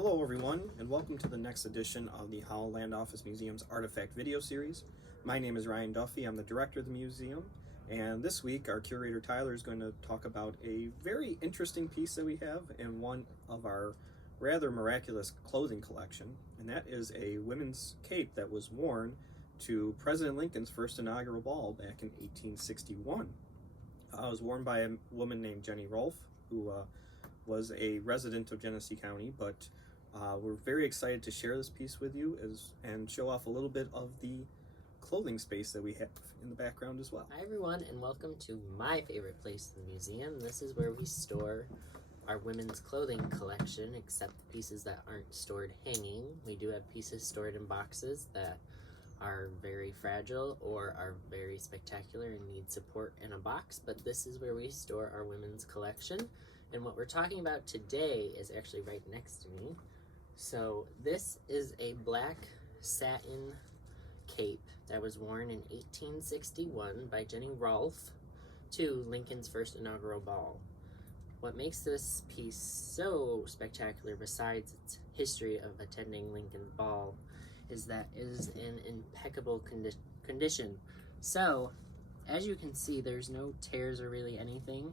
Hello everyone, and welcome to the next edition of the Holland Office Museum's Artifact video series. My name is Ryan Duffy, I'm the director of the museum, and this week our curator Tyler is going to talk about a very interesting piece that we have in one of our rather miraculous clothing collection, and that is a women's cape that was worn to President Lincoln's first inaugural ball back in 1861. It was worn by a woman named Jennie Rolfe, who was a resident of Genesee County, but we're very excited to share this piece with you and show off a little bit of the clothing space that we have in the background as well. Hi everyone, and welcome to my favorite place in the museum. This is where we store our women's clothing collection, except the pieces that aren't stored hanging. We do have pieces stored in boxes that are very fragile or are very spectacular and need support in a box, but this is where we store our women's collection. And what we're talking about today is actually right next to me. So this is a black satin cape that was worn in 1861 by Jennie Rolfe to Lincoln's first inaugural ball. What makes this piece so spectacular, besides its history of attending Lincoln's ball, is that it is in impeccable condition. So, as you can see, there's no tears or really anything.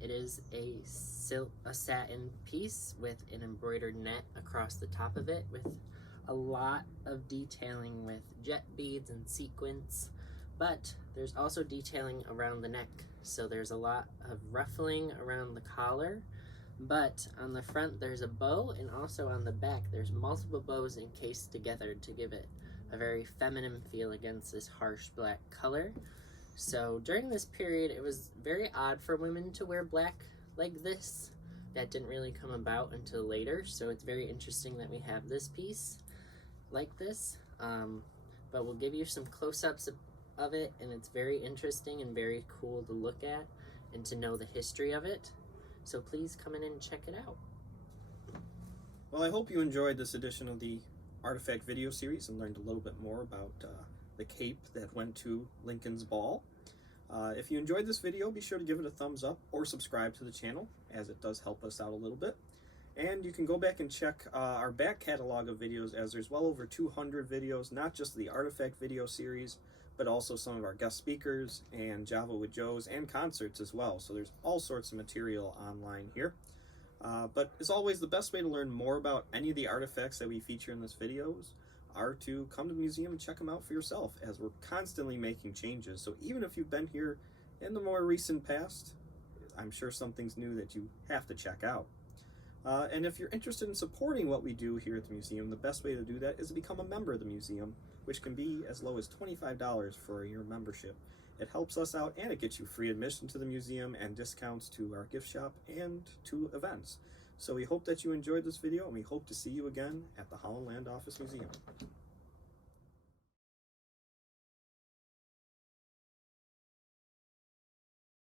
It is a satin piece with an embroidered net across the top of it with a lot of detailing with jet beads and sequins, but there's also detailing around the neck. So there's a lot of ruffling around the collar, but on the front there's a bow, and also on the back there's multiple bows encased together to give it a very feminine feel against this harsh black color. So during this period, it was very odd for women to wear black like this. That didn't really come about until later, so it's very interesting that we have this piece like this. But we'll give you some close-ups of it, and it's very interesting and very cool to look at and to know the history of it. So please come in and check it out. Well, I hope you enjoyed this edition of the Artifact video series and learned a little bit more about the cape that went to Lincoln's ball. If you enjoyed this video, be sure to give it a thumbs up or subscribe to the channel, as it does help us out a little bit. And you can go back and check our back catalog of videos, as there's well over 200 videos, not just the Artifact video series, but also some of our guest speakers and Java with Joes and concerts as well. So there's all sorts of material online here. But as always, the best way to learn more about any of the artifacts that we feature in this videos are to come to the museum and check them out for yourself, as we're constantly making changes. So even if you've been here in the more recent past, I'm sure something's new that you have to check out. And if you're interested in supporting what we do here at the museum, the best way to do that is to become a member of the museum, which can be as low as $25 for your membership. It helps us out, and it gets you free admission to the museum and discounts to our gift shop and to events. So we hope that you enjoyed this video, and we hope to see you again at the Holland Office Museum.